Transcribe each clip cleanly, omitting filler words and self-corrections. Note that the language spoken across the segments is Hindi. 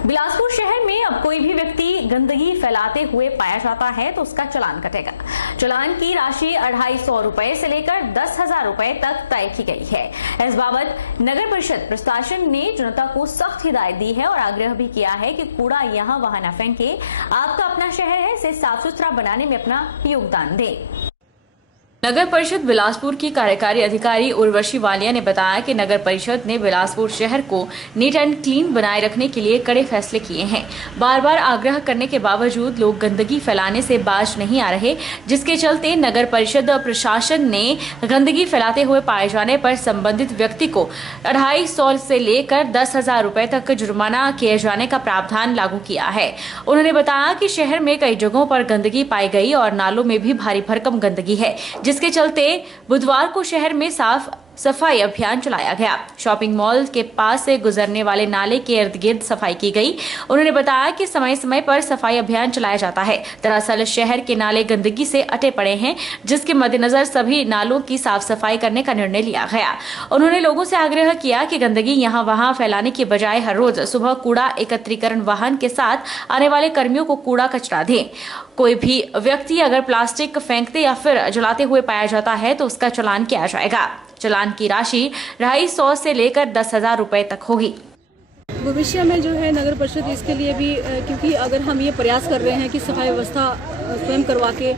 बिलासपुर शहर में अब कोई भी व्यक्ति गंदगी फैलाते हुए पाया जाता है तो उसका चालान कटेगा। चालान की राशि 250 रुपए से लेकर 10,000 रुपए तक तय की गई है। इस बाबत नगर परिषद प्रशासन ने जनता को सख्त हिदायत दी है और आग्रह भी किया है कि कूड़ा यहाँ वहां न फेंके। आपका अपना शहर है, इसे साफ सुथरा बनाने में अपना योगदान दें। नगर परिषद बिलासपुर की कार्यकारी अधिकारी उर्वशी वालिया ने बताया कि नगर परिषद ने बिलासपुर शहर को नीट एंड क्लीन बनाए रखने के लिए कड़े फैसले किए हैं। बार बार आग्रह करने के बावजूद लोग गंदगी फैलाने से बाज नहीं आ रहे, जिसके चलते नगर परिषद प्रशासन ने गंदगी फैलाते हुए पाए जाने पर संबंधित व्यक्ति को 250 से लेकर 10,000 रुपए तक जुर्माना किए जाने का प्रावधान लागू किया है। उन्होंने बताया कि शहर में कई जगहों पर गंदगी पाई गई और नालों में भी भारी भरकम गंदगी है, जिसके चलते बुधवार को शहर में साफ सफाई अभियान चलाया गया। शॉपिंग मॉल के पास से गुजरने वाले नाले के इर्द गिर्द सफाई की गई। उन्होंने बताया कि समय समय पर सफाई अभियान चलाया जाता है। दरअसल शहर के नाले गंदगी से अटे पड़े हैं, जिसके मद्देनजर सभी नालों की साफ सफाई करने का निर्णय लिया गया। उन्होंने लोगों से आग्रह किया कि गंदगी यहाँ वहां फैलाने की बजाय हर रोज सुबह कूड़ा एकत्रीकरण वाहन के साथ आने वाले कर्मियों को कूड़ा कचरा दें। कोई भी व्यक्ति अगर प्लास्टिक फेंकते या फिर जलाते हुए पाया जाता है तो उसका चालान किया जाएगा। चालान की राशि 250 से लेकर 10,000 रुपए तक होगी। भविष्य में जो है नगर परिषद इसके लिए भी, क्योंकि अगर हम ये प्रयास कर रहे हैं कि सफाई व्यवस्था स्वयं करवा के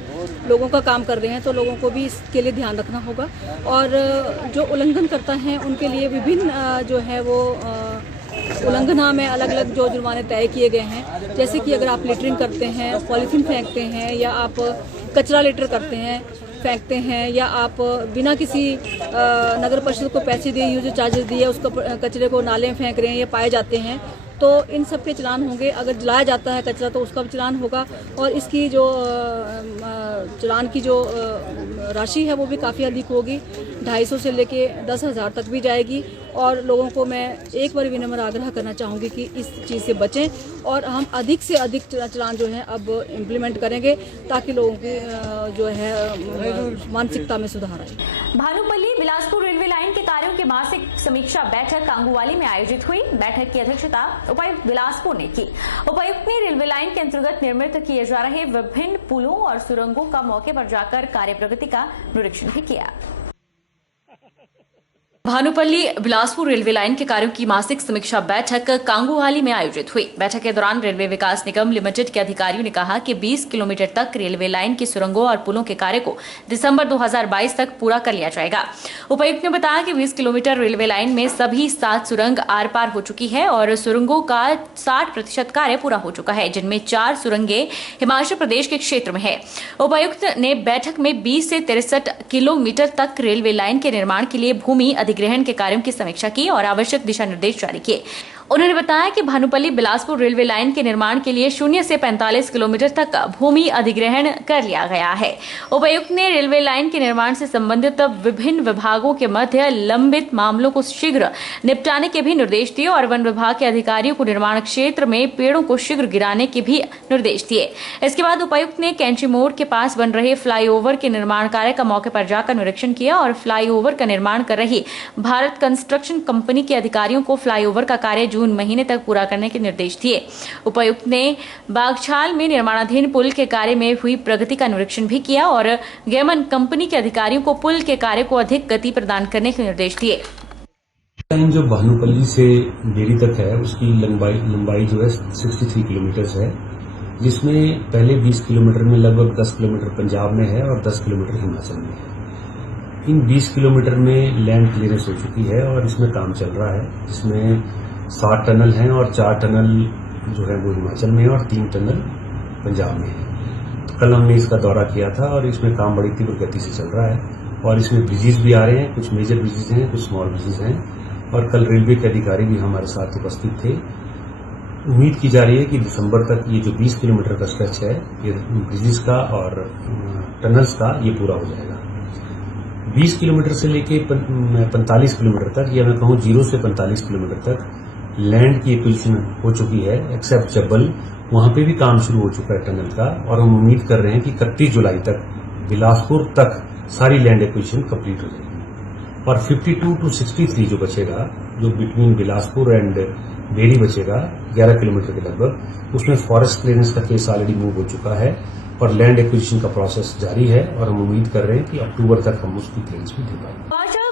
लोगों का काम कर रहे हैं, तो लोगों को भी इसके लिए ध्यान रखना होगा और जो उल्लंघन करता है उनके लिए विभिन्न जो है वो उल्लंघना में अलग अलग जो जुर्माने तय किए गए हैं। जैसे कि अगर आप लिटरिंग करते हैं, पॉलीथीन फेंकते हैं या आप कचरा लिटर करते हैं फेंकते हैं या आप बिना किसी नगर परिषद को पैसे दिए, यूजर चार्जेस दिए उसको कचरे को नाले में फेंक रहे हैं, ये पाए जाते हैं तो इन सब के चलान होंगे। अगर जलाया जाता है कचरा तो उसका भी चलान होगा और इसकी जो चलान की जो राशि है वो भी काफ़ी अधिक होगी, 250 से लेके 10,000 तक भी जाएगी। और लोगों को मैं एक बार विनम्र आग्रह करना चाहूँगी कि इस चीज़ से बचें और हम अधिक से अधिक चलान जो है अब इम्प्लीमेंट करेंगे ताकि लोगों की जो है मानसिकता में सुधार आए। भानुपल्ली बिलासपुर रेलवे लाइन के कार्यों की मासिक समीक्षा बैठक कांगूवाली में आयोजित हुई। बैठक की अध्यक्षता उपायुक्त बिलासपुर ने की। उपायुक्त ने रेलवे लाइन के अंतर्गत निर्मित किए जा रहे विभिन्न पुलों और सुरंगों का मौके पर जाकर कार्य प्रगति का निरीक्षण भी किया। भानुपल्ली बिलासपुर रेलवे लाइन के कार्यों की मासिक समीक्षा बैठक कांगूवाली में आयोजित हुई। बैठक के दौरान रेलवे विकास निगम लिमिटेड के अधिकारियों ने कहा कि 20 किलोमीटर तक रेलवे लाइन की सुरंगों और पुलों के कार्य को दिसंबर 2022 तक पूरा कर लिया जाएगा। उपायुक्त ने बताया कि 20 किलोमीटर रेलवे लाइन में सभी 7 सुरंग आर पार हो चुकी है और सुरंगों का 60% कार्य पूरा हो चुका है, जिनमें 4 सुरंगें हिमाचल प्रदेश के क्षेत्र में है। उपायुक्त ने बैठक में 20 से 63 किलोमीटर तक रेलवे लाइन के निर्माण के लिए भूमि ग्रहण के कार्यों की समीक्षा की और आवश्यक दिशा निर्देश जारी किए। उन्होंने बताया कि भानुपल्ली बिलासपुर रेलवे लाइन के निर्माण के लिए 0 से 45 किलोमीटर तक भूमि अधिग्रहण कर लिया गया है। उपायुक्त ने रेलवे लाइन के निर्माण से संबंधित विभिन्न विभागों के मध्य लंबित मामलों को शीघ्र निपटाने के भी निर्देश दिए और वन विभाग के अधिकारियों को निर्माण क्षेत्र में पेड़ों को शीघ्र गिराने के भी निर्देश दिए। इसके बाद उपायुक्त ने कैंची मोड़ के पास बन रहे फ्लाईओवर के निर्माण कार्य का मौके पर जाकर निरीक्षण किया और फ्लाईओवर का निर्माण कर रही भारत कंस्ट्रक्शन कंपनी के अधिकारियों को फ्लाईओवर का कार्य जून महीने तक पूरा करने के निर्देश दिए। उपायुक्त ने बागछाल में निर्माणाधीन पुल के कार्य में हुई प्रगति का निरीक्षण भी किया और गेमन कंपनी के अधिकारियों को पुल के कार्य को अधिक गति प्रदान करने के निर्देश दिए। जो भानुपल्ली से बेरी तक है उसकी लंबाई जो है 63 किलोमीटर है, जिसमें पहले 20 किलोमीटर में लगभग 10 किलोमीटर पंजाब में है और 10 किलोमीटर हिमाचल में है। इन 20 किलोमीटर में लैंड क्लियरेंस हो चुकी है और इसमें काम चल रहा है, जिसमें 7 टनल हैं और 4 टनल जो है वो हिमाचल में है और 3 टनल पंजाब में है। तो कल हमने इसका दौरा किया था और इसमें काम बड़ी तीव्र गति से चल रहा है और इसमें ब्रिजेस भी आ रहे हैं, कुछ मेजर ब्रिजेस हैं, कुछ स्मॉल ब्रिजेस हैं और कल रेलवे के अधिकारी भी हमारे साथ उपस्थित थे। उम्मीद की जा रही है कि दिसंबर तक ये जो 20 किलोमीटर का स्ट्रेच है ये ब्रिजेस का और टनल्स का ये पूरा हो जाएगा। 20 किलोमीटर से लेके 45 किलोमीटर तक, या मैं कहूँ 0 से 45 किलोमीटर तक लैंड की एक्विजिशन हो चुकी है, एक्सेप्ट जब्बल, वहां पे भी काम शुरू हो चुका है टनल का और हम उम्मीद कर रहे हैं कि 31 जुलाई तक बिलासपुर तक सारी लैंड एक्विजिशन कंप्लीट हो जाएगी। और 52 to 63 जो बचेगा, जो बिटवीन बिलासपुर एंड बेरी बचेगा 11 किलोमीटर के लगभग, उसमें फॉरेस्ट क्लियरेंस का केस ऑलरेडी मूव हो चुका है और लैंड एक्विजिशन का प्रोसेस जारी है और हम उम्मीद कर रहे हैं कि अक्टूबर तक हम उसकी क्लियरेंस भी दे पाएंगे।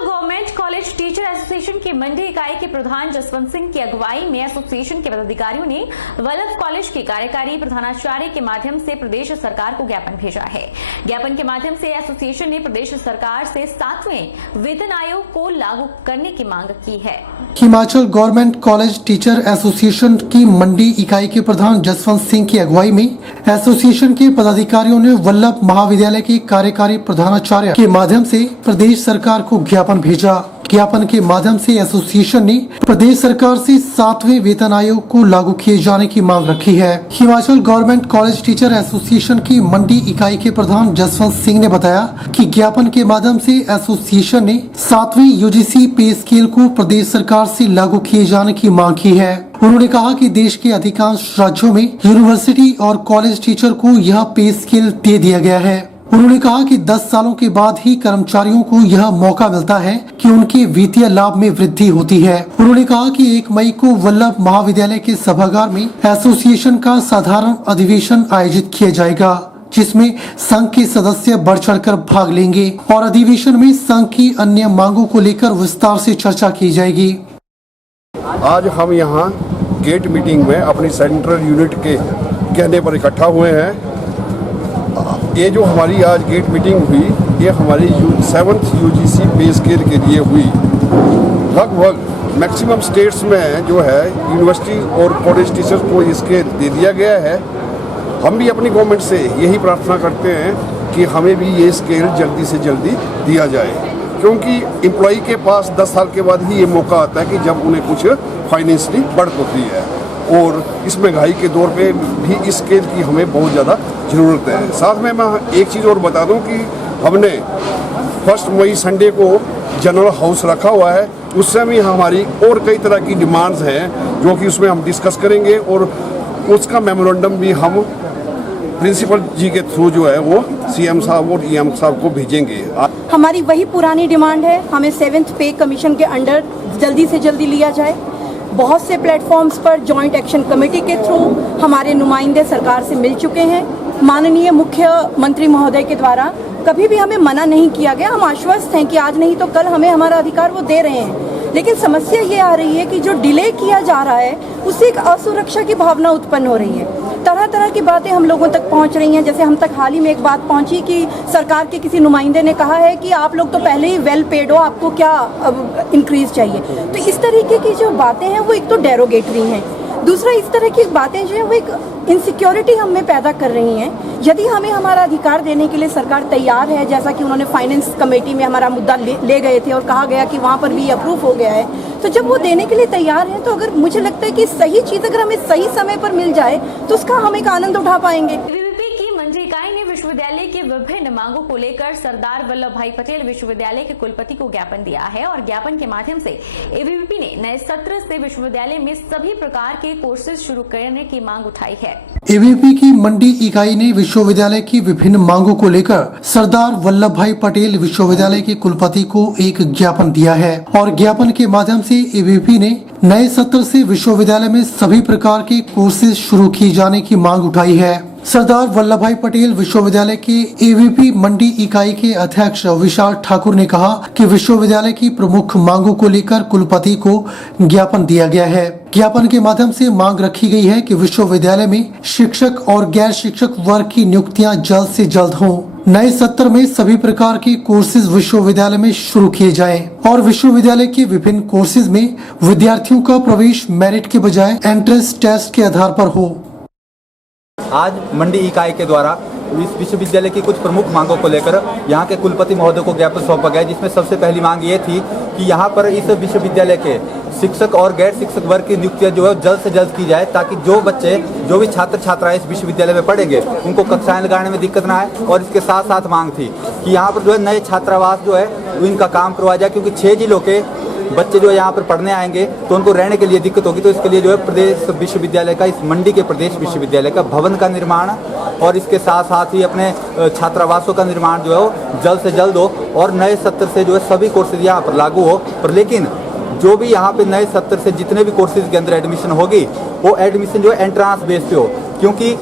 गवर्नमेंट कॉलेज टीचर एसोसिएशन की मंडी इकाई के प्रधान जसवंत सिंह की अगुवाई में एसोसिएशन के पदाधिकारियों ने वल्लभ कॉलेज के कार्यकारी प्रधानाचार्य के माध्यम से प्रदेश सरकार को ज्ञापन भेजा है। ज्ञापन के माध्यम से एसोसिएशन ने प्रदेश सरकार से 7वें वेतन आयोग को लागू करने की मांग की है। Himachal government college teacher association की मंडी इकाई के प्रधान जसवंत सिंह की अगुवाई में एसोसिएशन के पदाधिकारियों ने वल्लभ महाविद्यालय के कार्यकारी प्रधानाचार्य के माध्यम से प्रदेश सरकार को ज्ञापन भेजा। ज्ञापन के माध्यम से एसोसिएशन ने प्रदेश सरकार से 7वें वेतन आयोग को लागू किए जाने की मांग रखी है। Himachal government college teacher association की मंडी इकाई के प्रधान जसवंत सिंह ने बताया कि ज्ञापन के माध्यम से एसोसिएशन ने 7वीं यूजीसी पे स्केल को प्रदेश सरकार से लागू किए जाने की मांग की है। उन्होंने कहा कि देश के अधिकांश राज्यों में यूनिवर्सिटी और कॉलेज टीचर को यह पे स्केल दे दिया गया है। उन्होंने कहा कि 10 सालों के बाद ही कर्मचारियों को यह मौका मिलता है कि उनके वित्तीय लाभ में वृद्धि होती है। उन्होंने कहा कि 1 मई को वल्लभ महाविद्यालय के सभागार में एसोसिएशन का साधारण अधिवेशन आयोजित किया जाएगा, जिसमें संघ के सदस्य बढ़ चढ़कर भाग लेंगे और अधिवेशन में संघ की अन्य मांगों को लेकर विस्तार से चर्चा की जाएगी। आज हम यहाँ गेट मीटिंग में अपनी सेंट्रल यूनिट के कहने पर इकट्ठा हुए हैं। ये जो हमारी आज गेट मीटिंग हुई, ये हमारी 7th यूजीसी पे स्केल के लिए हुई। लगभग मैक्सिमम स्टेट्स में जो है यूनिवर्सिटी और कॉलेज टीचर्स को ये स्केल दे दिया गया है। हम भी अपनी गवर्नमेंट से यही प्रार्थना करते हैं कि हमें भी ये स्केल जल्दी से जल्दी दिया जाए, क्योंकि एम्प्लॉई के पास 10 साल के बाद ही ये मौका आता है कि जब उन्हें कुछ फाइनेंशियली बढ़त होती है, और इस महंगाई के दौर पे भी इस स्केल की हमें बहुत ज़्यादा ज़रूरत है। साथ में मैं एक चीज़ और बता दूं कि हमने 1 मई संडे को जनरल हाउस रखा हुआ है। उससे भी हमारी और कई तरह की डिमांड्स हैं जो कि उसमें हम डिस्कस करेंगे, और उसका मेमोरेंडम भी हम प्रिंसिपल जी के थ्रू जो है वो सीएम साहब और ईएम साहब को भेजेंगे। हमारी वही पुरानी डिमांड है, हमें 7th पे कमीशन के अंडर जल्दी से जल्दी लिया जाए। बहुत से प्लेटफॉर्म्स पर जॉइंट एक्शन कमेटी के थ्रू हमारे नुमाइंदे सरकार से मिल चुके हैं। माननीय मुख्यमंत्री महोदय के द्वारा कभी भी हमें मना नहीं किया गया। हम आश्वस्त हैं कि आज नहीं तो कल हमें हमारा अधिकार वो दे रहे हैं, लेकिन समस्या ये आ रही है कि जो डिले किया जा रहा है उससे एक असुरक्षा की भावना उत्पन्न हो रही है। तरह तरह की बातें हम लोगों तक पहुंच रही हैं। जैसे हम तक हाल ही में एक बात पहुंची कि सरकार के किसी नुमाइंदे ने कहा है कि आप लोग तो पहले ही वेल पेड हो, आपको क्या इंक्रीज चाहिए। तो इस तरीके की जो बातें हैं वो एक तो डेरोगेटरी हैं, दूसरा इस तरह की बातें जो है वो एक इनसिक्योरिटी हम में पैदा कर रही हैं। यदि हमें हमारा अधिकार देने के लिए सरकार तैयार है, जैसा कि उन्होंने फाइनेंस कमेटी में हमारा मुद्दा ले गए थे और कहा गया कि वहाँ पर भी अप्रूव हो गया है, तो जब वो देने के लिए तैयार है तो अगर मुझे लगता है कि सही चीज़ अगर हमें सही समय पर मिल जाए तो उसका हम एक आनंद उठा पाएंगे। मंडी इकाई ने विश्वविद्यालय की विभिन्न मांगों को लेकर सरदार वल्लभ भाई पटेल विश्वविद्यालय के कुलपति को ज्ञापन दिया है और ज्ञापन के माध्यम से एबीवीपी ने नए सत्र से विश्वविद्यालय में सभी प्रकार के कोर्सेज शुरू करने की मांग उठाई है। एबीवीपी की मंडी इकाई ने विश्वविद्यालय की विभिन्न मांगों को लेकर सरदार वल्लभ भाई पटेल विश्वविद्यालय के कुलपति को एक ज्ञापन दिया है और ज्ञापन के माध्यम से एबीवीपी ने नए सत्र से विश्वविद्यालय में सभी प्रकार के कोर्सेज शुरू किए जाने की मांग उठाई है। सरदार वल्लभ भाई पटेल विश्वविद्यालय के एबीवीपी मंडी इकाई के अध्यक्ष विशाल ठाकुर ने कहा कि विश्वविद्यालय की प्रमुख मांगों को लेकर कुलपति को ज्ञापन दिया गया है। ज्ञापन के माध्यम से मांग रखी गई है कि विश्वविद्यालय में शिक्षक और गैर शिक्षक वर्ग की नियुक्तियां जल्द से जल्द हों। नए सत्र में सभी प्रकार के कोर्सेज विश्वविद्यालय में शुरू किए जाएं और विश्वविद्यालय के विभिन्न कोर्सेज में विद्यार्थियों का प्रवेश मेरिट के बजाय एंट्रेंस टेस्ट के आधार पर हो। आज मंडी इकाई के द्वारा इस विश्वविद्यालय की कुछ प्रमुख मांगों को लेकर यहाँ के कुलपति महोदय को ज्ञापन सौंपा गया, जिसमें सबसे पहली मांग ये थी कि यहाँ पर इस विश्वविद्यालय के शिक्षक और गैर शिक्षक वर्ग की नियुक्तियाँ जो है जल्द से जल्द की जाए, ताकि जो भी छात्र छात्राएं इस विश्वविद्यालय में पढ़ेंगे उनको कक्षाएं लगाने में दिक्कत ना आए। और इसके साथ साथ मांग थी कि यहाँ पर जो है नए छात्रावास जो है इनका काम करवाया जाए, क्योंकि 6 जिलों के बच्चे जो यहाँ पर पढ़ने आएंगे तो उनको रहने के लिए दिक्कत होगी। तो इसके लिए जो है प्रदेश विश्वविद्यालय का, इस मंडी के प्रदेश विश्वविद्यालय का भवन का निर्माण और इसके साथ साथ ही अपने छात्रावासों का निर्माण जो है वो जल्द से जल्द हो और नए सत्र से जो है सभी कोर्सेज यहाँ पर लागू हो। पर लेकिन जो भी यहाँ पे नए सत्र से जितने भी कोर्सेज के अंदर एडमिशन होगी वो एडमिशन जो है एंट्रांस बेस पे हो, क्योंकि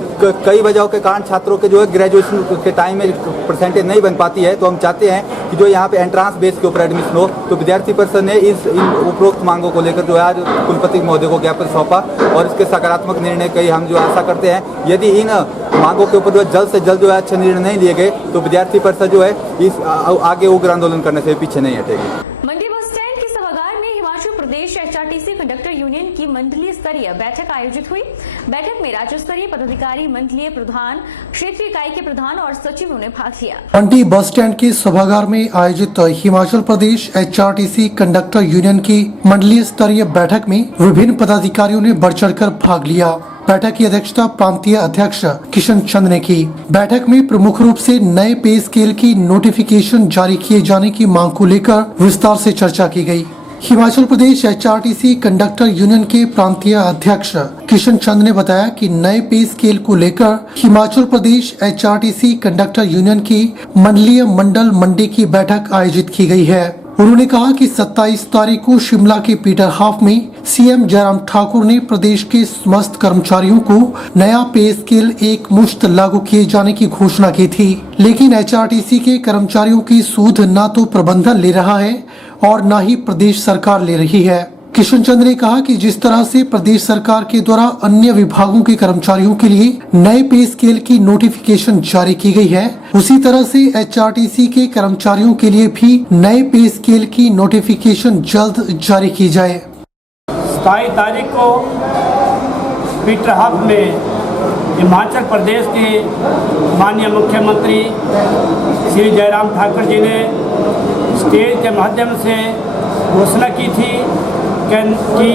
कई वजहों के कारण छात्रों के जो है ग्रेजुएशन के टाइम में परसेंटेज नहीं बन पाती है। तो हम चाहते हैं कि जो यहाँ पे एंट्रांस बेस के ऊपर एडमिशन हो। तो विद्यार्थी परिषद ने इन उपरोक्त मांगों को लेकर जो है आज कुलपति महोदय को ज्ञापन सौंपा और इसके सकारात्मक निर्णय की हम जो आशा करते हैं। यदि इन मांगों के ऊपर जो है जल्द से जल्द जो है अच्छे निर्णय नहीं लिए गए तो विद्यार्थी परिषद जो है इस आगे उग्र आंदोलन करने से पीछे नहीं हटेगी। प्रदेश एचआरटीसी कंडक्टर यूनियन की मंडलीय स्तरीय बैठक आयोजित हुई। बैठक में राज्य स्तरीय पदाधिकारी, मंडलीय प्रधान, क्षेत्रीय इकाई के प्रधान और सचिवों ने भाग लिया। मंडी बस स्टैंड के सभागार में आयोजित Himachal Pradesh HRTC conductor union की मंडलीय स्तरीय बैठक में विभिन्न पदाधिकारियों ने बढ़ चढ़कर भाग लिया। बैठक की अध्यक्षता प्रांतीय अध्यक्ष किशन चंद ने की। बैठक में प्रमुख रूप से नए पे स्केल की नोटिफिकेशन जारी किए जाने की मांग को लेकर विस्तार से चर्चा की गई। Himachal Pradesh HRTC conductor union के प्रांतीय अध्यक्ष किशन चंद ने बताया कि नए पे स्केल को लेकर Himachal Pradesh HRTC conductor union की मंडलीय मंडल मंडी की बैठक आयोजित की गई है। उन्होंने कहा कि 27 तारीख को शिमला के पीटर हाफ में सीएम जयराम ठाकुर ने प्रदेश के समस्त कर्मचारियों को नया पे स्केल एक मुश्त लागू किए जाने की घोषणा की थी, लेकिन एचआरटीसी के कर्मचारियों की सूद न तो प्रबंधन ले रहा है और न ही प्रदेश सरकार ले रही है। किशन चंद ने कहा कि जिस तरह से प्रदेश सरकार के द्वारा अन्य विभागों के कर्मचारियों के लिए नए पे स्केल की नोटिफिकेशन जारी की गई है, उसी तरह से एचआरटीसी के कर्मचारियों के लिए भी नए पे स्केल की नोटिफिकेशन जल्द जारी की जाए। 27 तारीख को पीटर हाफ में हिमाचल प्रदेश के माननीय मुख्यमंत्री श्री जयराम ठाकुर जी ने स्टेज के माध्यम से घोषणा की थी कि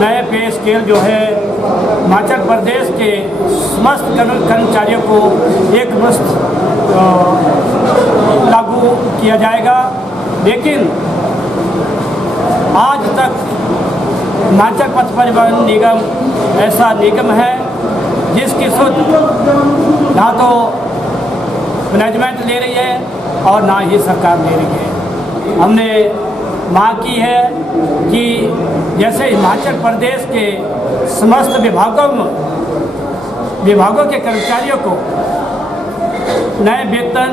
नए पे स्केल जो है हिमाचल प्रदेश के समस्त कर्मचारियों को एक मुश्त लागू किया जाएगा। लेकिन आज तक हिमाचल पथ परिवहन निगम ऐसा निगम है जिसकी सूद ना तो मैनेजमेंट ले रही है और ना ही सरकार ले रही है। हमने मांग की है कि जैसे हिमाचल प्रदेश के समस्त विभागों के कर्मचारियों को नए वेतन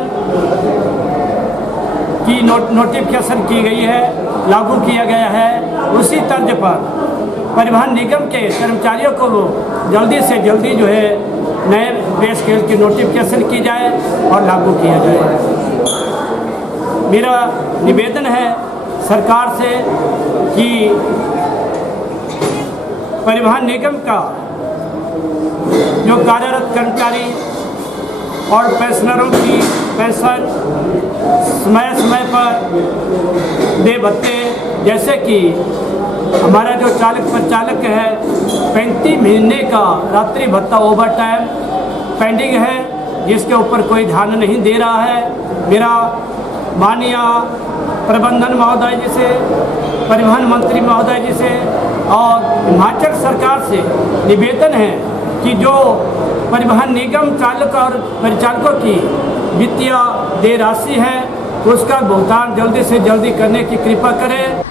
की नोटिफिकेशन की गई है, लागू किया गया है, उसी तर्ज पर परिवहन निगम के कर्मचारियों को जल्दी से जल्दी जो है नए पे स्केल की नोटिफिकेशन की जाए और लागू किया जाए। मेरा निवेदन है सरकार से कि परिवहन निगम का जो कार्यरत कर्मचारी और पेंशनरों की पेंशन समय समय पर दे भत्ते, जैसे कि हमारा जो चालक परिचालक है 35 महीने का रात्रि भत्ता ओवर टाइम पेंडिंग है, जिसके ऊपर कोई ध्यान नहीं दे रहा है। मेरा माननीय प्रबंधन महोदय जी से, परिवहन मंत्री महोदय जी से और हिमाचल सरकार से निवेदन है कि जो परिवहन निगम चालक और परिचालकों की वित्तीय देय राशि है उसका भुगतान जल्दी से जल्दी करने की कृपा करें।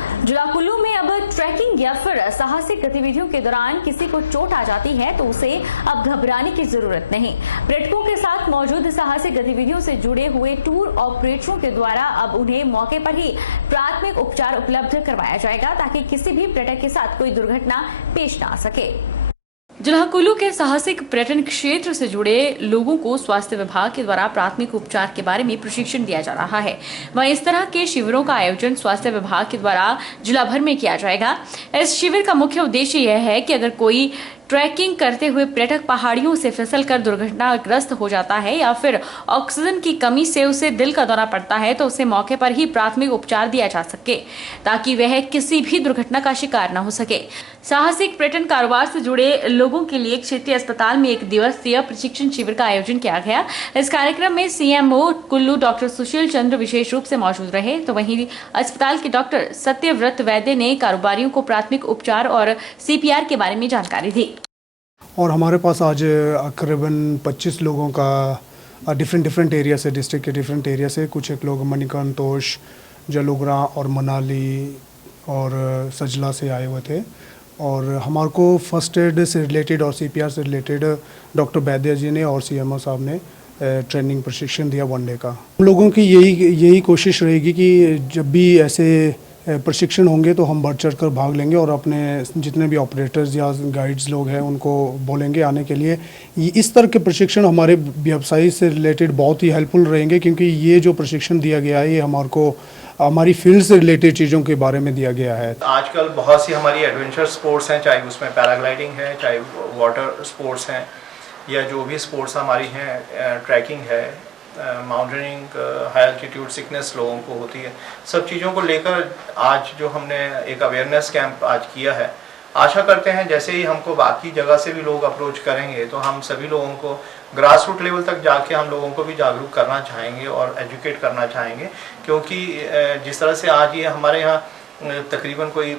कुल्लू में अब ट्रैकिंग या फिर साहसिक गतिविधियों के दौरान किसी को चोट आ जाती है तो उसे अब घबराने की जरूरत नहीं। पर्यटकों के साथ मौजूद साहसिक गतिविधियों से जुड़े हुए टूर ऑपरेटरों के द्वारा अब उन्हें मौके पर ही प्राथमिक उपचार उपलब्ध करवाया जाएगा ताकि किसी भी पर्यटक के साथ कोई दुर्घटना पेश न आ सके। जिला कुल्लू के साहसिक पर्यटन क्षेत्र से जुड़े लोगों को स्वास्थ्य विभाग के द्वारा प्राथमिक उपचार के बारे में प्रशिक्षण दिया जा रहा है। वहीं इस तरह के शिविरों का आयोजन स्वास्थ्य विभाग के द्वारा जिला भर में किया जाएगा। इस शिविर का मुख्य उद्देश्य यह है कि अगर कोई ट्रैकिंग करते हुए पर्यटक पहाड़ियों से फिसलकर दुर्घटनाग्रस्त हो जाता है या फिर ऑक्सीजन की कमी से उसे दिल का दौरा पड़ता है तो उसे मौके पर ही प्राथमिक उपचार दिया जा सके ताकि वह किसी भी दुर्घटना का शिकार न हो सके। साहसिक पर्यटन कारोबार से जुड़े लोगों के लिए क्षेत्रीय अस्पताल में 1 दिवसीय प्रशिक्षण शिविर का आयोजन किया गया। इस कार्यक्रम में सीएमओ कुल्लू डॉक्टर सुशील चंद्र विशेष रूप से मौजूद रहे, तो वहीं अस्पताल के डॉक्टर सत्यव्रत वैद्य ने कारोबारियों को प्राथमिक उपचार और सीपीआर के बारे में जानकारी दी। और हमारे पास आज करीबन 25 लोगों का डिफरेंट एरिया से, डिस्ट्रिक्ट के डिफरेंट एरिया से, कुछ एक लोग मणिकर्ण, तोश, जलुग्रा और मनाली और सजला से आए हुए थे। और हमारे को फर्स्ट एड से रिलेटेड और सीपीआर से रिलेटेड डॉक्टर वैद्य जी ने और सीएमओ साहब ने ट्रेनिंग प्रशिक्षण दिया 1 डे का। हम लोगों की यही कोशिश रहेगी कि जब भी ऐसे प्रशिक्षण होंगे तो हम बढ़ चढ़ कर भाग लेंगे और अपने जितने भी ऑपरेटर्स या गाइड्स लोग हैं उनको बोलेंगे आने के लिए। इस तरह के प्रशिक्षण हमारे व्यवसाय से रिलेटेड बहुत ही हेल्पफुल रहेंगे, क्योंकि ये जो प्रशिक्षण दिया गया है ये हमारे को हमारी फील्ड से रिलेटेड चीज़ों के बारे में दिया गया है। आजकल बहुत सी हमारी एडवेंचर स्पोर्ट्स हैं, चाहे उसमें पैराग्लाइडिंग है, चाहे वाटर स्पोर्ट्स हैं, या जो भी स्पोर्ट्स हमारी हैं, ट्रैकिंग है, माउंटेनिंग, हाई एल्टीट्यूड सिकनेस लोगों को होती है। सब चीज़ों को लेकर आज जो हमने एक अवेयरनेस कैंप आज किया है, आशा करते हैं जैसे ही हमको बाकी जगह से भी लोग अप्रोच करेंगे तो हम सभी लोगों को ग्रास रूट लेवल तक जाके हम लोगों को भी जागरूक करना चाहेंगे और एजुकेट करना चाहेंगे, क्योंकि जिस तरह से आज ये हमारे यहाँ तकरीबन कोई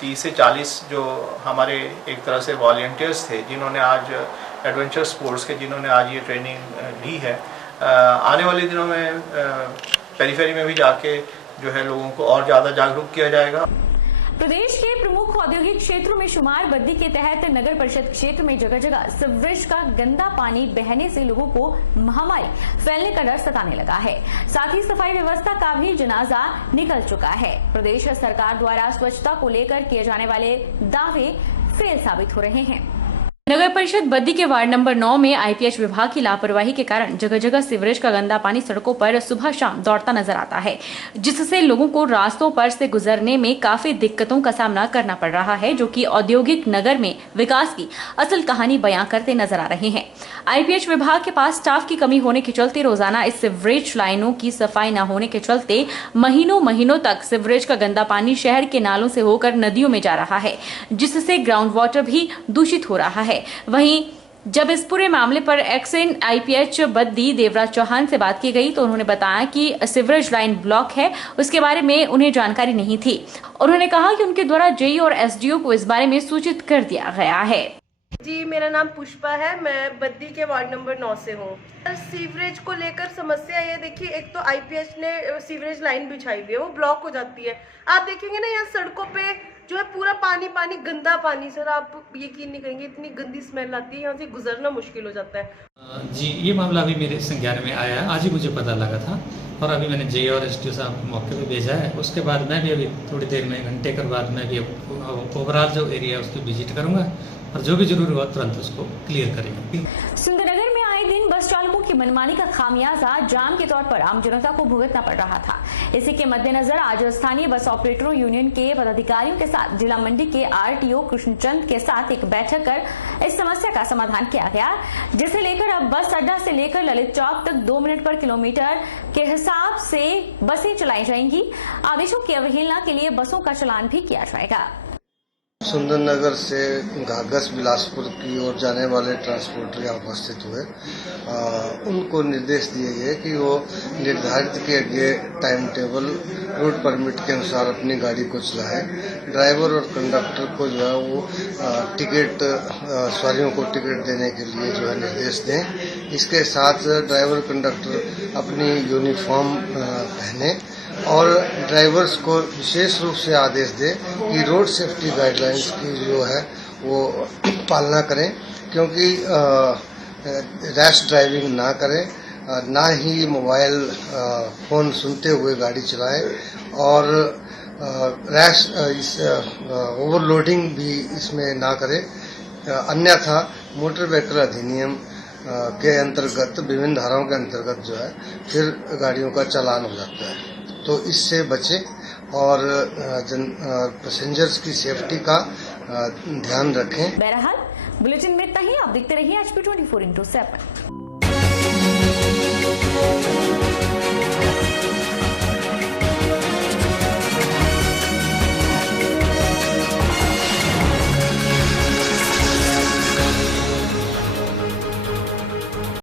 30 से 40 जो हमारे एक तरह से वॉलंटियर्स थे जिन्होंने आज एडवेंचर स्पोर्ट्स के जिन्होंने आज ये ट्रेनिंग ली है, आने वाले दिनों में पेरीफेरी में भी जाके जो है लोगों को और ज़्यादा जागरूक किया जाएगा। प्रदेश के प्रमुख औद्योगिक क्षेत्रों में शुमार बद्दी के तहत नगर परिषद क्षेत्र में जगह जगह सीवरेज का गंदा पानी बहने से लोगों को महामारी फैलने का डर सताने लगा है। साथ ही सफाई व्यवस्था का भी जनाजा निकल चुका है। प्रदेश सरकार द्वारा स्वच्छता को लेकर किए जाने वाले दावे फेल साबित हो रहे हैं। नगर परिषद बद्दी के वार्ड नंबर 9 में आईपीएच विभाग की लापरवाही के कारण जगह जगह सीवरेज का गंदा पानी सड़कों पर सुबह शाम दौड़ता नजर आता है, जिससे लोगों को रास्तों पर से गुजरने में काफी दिक्कतों का सामना करना पड़ रहा है, जो कि औद्योगिक नगर में विकास की असल कहानी बयां करते नजर आ रहे हैं। आईपीएच विभाग के पास स्टाफ की कमी होने के चलते रोजाना इस सीवरेज लाइनों की सफाई न होने के चलते महीनों तक सीवरेज का गंदा पानी शहर के नालों से होकर नदियों में जा रहा है, जिससे ग्राउंड वाटर भी दूषित हो रहा है। वहीं जब इस पूरे मामले पर एक्सन आईपीएच बद्दी देवराज चौहान से बात की गई तो उन्होंने बताया कि सीवरेज लाइन ब्लॉक है, उसके बारे में उन्हें जानकारी नहीं थी। उन्होंने कहा कि उनके द्वारा जेई और एसडीओ को इस बारे में सूचित कर दिया गया है। जी, मेरा नाम पुष्पा है, मैं बद्दी के वार्ड नंबर 9 से हूँ। सीवरेज को लेकर समस्या ये देखिए, एक तो आईपीएच ने सीवरेज लाइन बिछाई हुई है, वो ब्लॉक हो जाती है। आप देखेंगे ना यहाँ सड़कों पे जो है पूरा पानी गंदा पानी, सर आप यकीन नहीं करेंगे इतनी गंदी स्मेल आती है, यहाँ से गुजरना मुश्किल हो जाता है। जी, ये मामला अभी मेरे संज्ञान में आया है, आज ही मुझे पता लगा था और अभी मैंने जेई और एसडीओ साहब मौके पे भेजा है। उसके बाद मैं भी अभी थोड़ी देर में, घंटे के बाद मैं भी ओवरऑल जो एरिया है उसकी विजिट करूंगा और जो भी जरूरी हुआ तुरंत उसको क्लियर करेंगे। सुंदरनगर में आए दिन बस चालकों की मनमानी का खामियाजा जाम के तौर पर आम जनता को भुगतना पड़ रहा था। इसी के मद्देनजर आज स्थानीय बस ऑपरेटरों यूनियन के पदाधिकारियों के साथ जिला मंडी के आरटीओ कृष्णचंद के साथ एक बैठक कर इस समस्या का समाधान किया गया, जिसे लेकर अब बस अड्डा से लेकर ललित चौक तक 2 मिनट पर किलोमीटर के हिसाब से बसें चलाई जाएंगी। आदेशों की अवहेलना के लिए बसों का चालान भी किया जाएगा। सुंदरनगर से घाघस बिलासपुर की ओर जाने वाले ट्रांसपोर्टर यहाँ उपस्थित हुए। उनको निर्देश दिए गए कि वो निर्धारित किए गए टाइम टेबल रूट परमिट के अनुसार अपनी गाड़ी को चलाएं। ड्राइवर और कंडक्टर को जो है वो टिकट सवारियों को टिकट देने के लिए जो है निर्देश दें। इसके साथ ड्राइवर कंडक्टर अपनी यूनिफॉर्म पहने और ड्राइवर्स को विशेष रूप से आदेश दें कि रोड सेफ्टी गाइडलाइंस की जो है वो पालना करें, क्योंकि रैश ड्राइविंग ना करें, ना ही मोबाइल फ़ोन सुनते हुए गाड़ी चलाएं और रैश ओवरलोडिंग भी इसमें ना करें। अन्यथा मोटर व्हीकल अधिनियम के अंतर्गत विभिन्न धाराओं के अंतर्गत जो है फिर गाड़ियों का चालान हो जाता है। तो इससे बचें और पैसेंजर्स की सेफ्टी का ध्यान रखें। बहरहाल बुलेटिन में इतना ही। आप देखते रहिए HP 24x7।